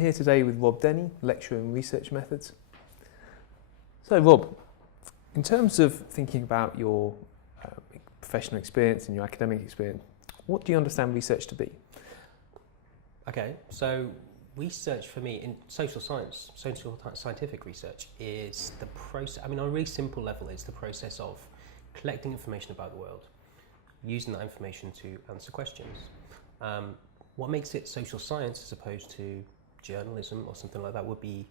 here today with Rob Denny, lecturer in research methods. So Rob, in terms of thinking about your professional experience and your academic experience, what do you understand research to be? Okay, so research for me in social scientific research is the process, on a really simple level, it's the process of collecting information about the world, using that information to answer questions. What makes it social science as opposed to journalism or something like that would be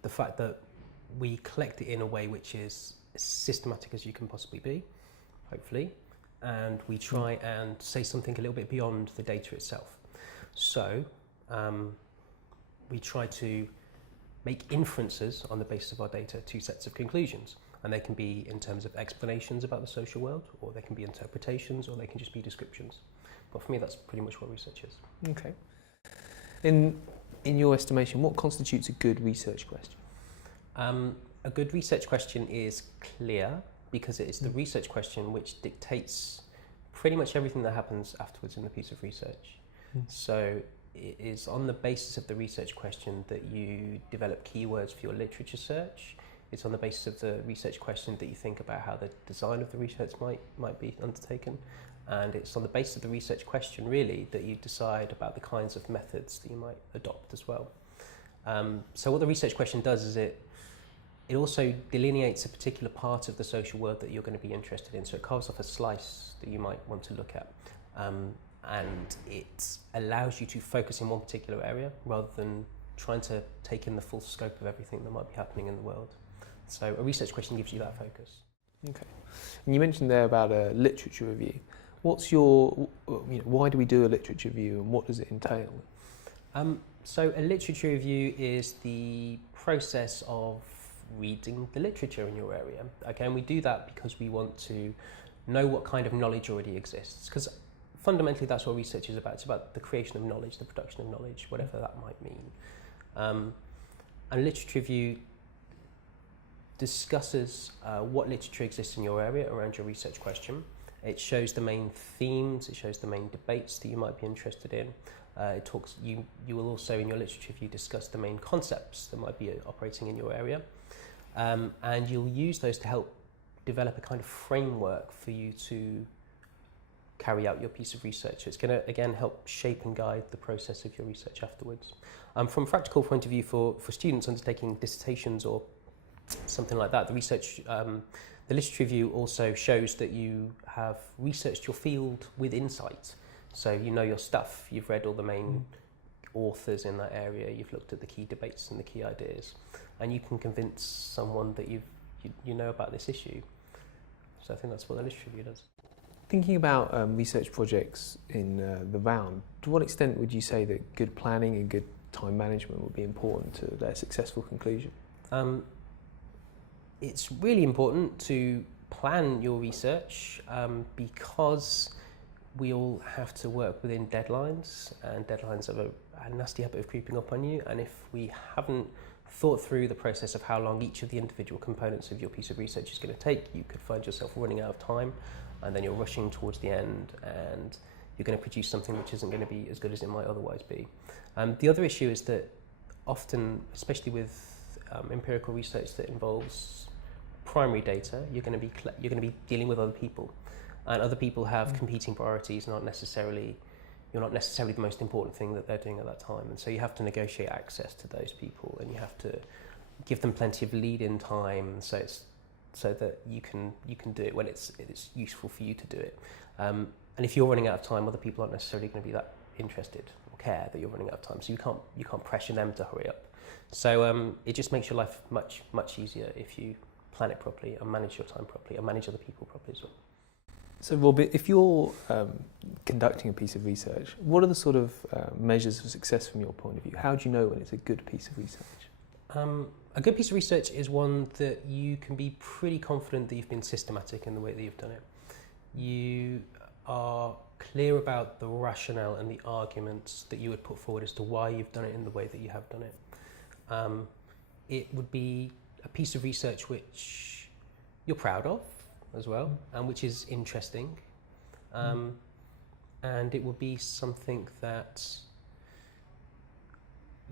the fact that we collect it in a way which is as systematic as you can possibly be, hopefully, and we try and say something a little bit beyond the data itself. So we try to make inferences on the basis of our data to sets of conclusions, and they can be in terms of explanations about the social world, or they can be interpretations, or they can just be descriptions. But for me, that's pretty much what research is. Okay. In your estimation, what constitutes a good research question? A good research question is clear because it is the research question which dictates pretty much everything that happens afterwards in the piece of research. So it is on the basis of the research question that you develop keywords for your literature search. It's on the basis of the research question that you think about how the design of the research might be undertaken. And it's on the basis of the research question, really, that you decide about the kinds of methods that you might adopt as well. So what the research question does is it also delineates a particular part of the social world that you're going to be interested in. So it carves off a slice that you might want to look at. And it allows you to focus in one particular area rather than trying to take in the full scope of everything that might be happening in the world. So a research question gives you that focus. Okay. And you mentioned there about a literature review. What's your, why do we do a literature review and what does it entail? So a literature review is the process of reading the literature in your area. Okay, and we do that because we want to know what kind of knowledge already exists. Because fundamentally that's what research is about. It's about the creation of knowledge, the production of knowledge, whatever that might mean. And a literature review discusses what literature exists in your area around your research question. It shows the main themes, it shows the main debates that you might be interested in. You will also in your literature review discuss the main concepts that might be operating in your area. And you'll use those to help develop a kind of framework for you to carry out your piece of research. It's going to, again, help shape and guide the process of your research afterwards. From a practical point of view for students undertaking dissertations or something like that, the literature review also shows that you have researched your field with insight. So you know your stuff, you've read all the main authors in that area, you've looked at the key debates and the key ideas, and you can convince someone that you know about this issue. So I think that's what the literature review does. Thinking about research projects in the round, to what extent would you say that good planning and good time management would be important to their successful conclusion? It's really important to plan your research because we all have to work within deadlines, and deadlines have a nasty habit of creeping up on you. And if we haven't thought through the process of how long each of the individual components of your piece of research is going to take, you could find yourself running out of time, and then you're rushing towards the end, and you're going to produce something which isn't going to be as good as it might otherwise be. The other issue is that often, especially with empirical research that involves primary data, you're going to be dealing with other people, and other people have competing priorities. You're not necessarily the most important thing that they're doing at that time, and so you have to negotiate access to those people, and you have to give them plenty of lead-in time, so that you can do it when it's useful for you to do it. And if you're running out of time, other people aren't necessarily going to be that interested or care that you're running out of time, so you can't pressure them to hurry up. So it just makes your life much easier if you plan it properly and manage your time properly and manage other people properly as well. So Rob, if you're conducting a piece of research, what are the sort of measures of success from your point of view? How do you know when it's a good piece of research? A good piece of research is one that you can be pretty confident that you've been systematic in the way that you've done it. You are clear about the rationale and the arguments that you would put forward as to why you've done it in the way that you have done it. It would be a piece of research which you're proud of as well, and which is interesting. And it would be something that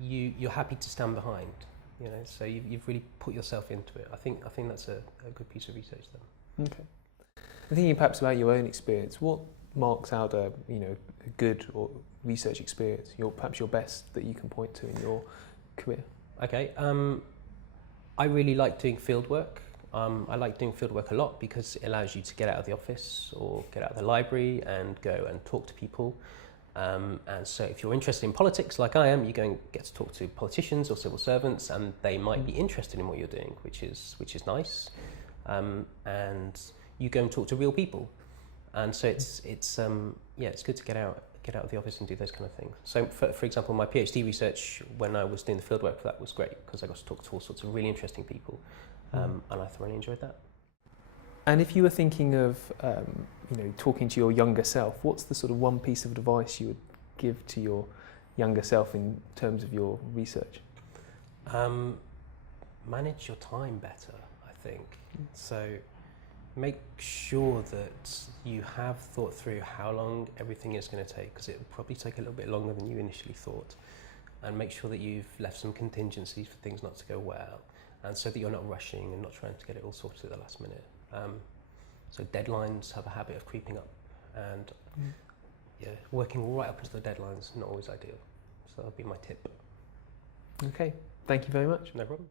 you're happy to stand behind. You know, so you've really put yourself into it. I think that's a good piece of research then. Okay. And thinking perhaps about your own experience, what marks out a good or research experience? Perhaps your best that you can point to in your career. Okay. I really like doing field work. I like doing field work a lot because it allows you to get out of the office or get out of the library and go and talk to people. And so if you're interested in politics like I am, you go and get to talk to politicians or civil servants, and they might be interested in what you're doing, which is nice. And you go and talk to real people. And so it's good to get out of the office and do those kind of things. So for example, my PhD research, when I was doing the field work for that, was great because I got to talk to all sorts of really interesting people, and I thoroughly enjoyed that. And if you were thinking of talking to your younger self, what's the sort of one piece of advice you would give to your younger self in terms of your research? Manage your time better, I think. So make sure that you have thought through how long everything is going to take, because it will probably take a little bit longer than you initially thought, and make sure that you've left some contingencies for things not to go well, and so that you're not rushing and not trying to get it all sorted at the last minute. So deadlines have a habit of creeping up, and working right up until the deadline's not always ideal. So that'll be my tip. Okay, thank you very much. No problem.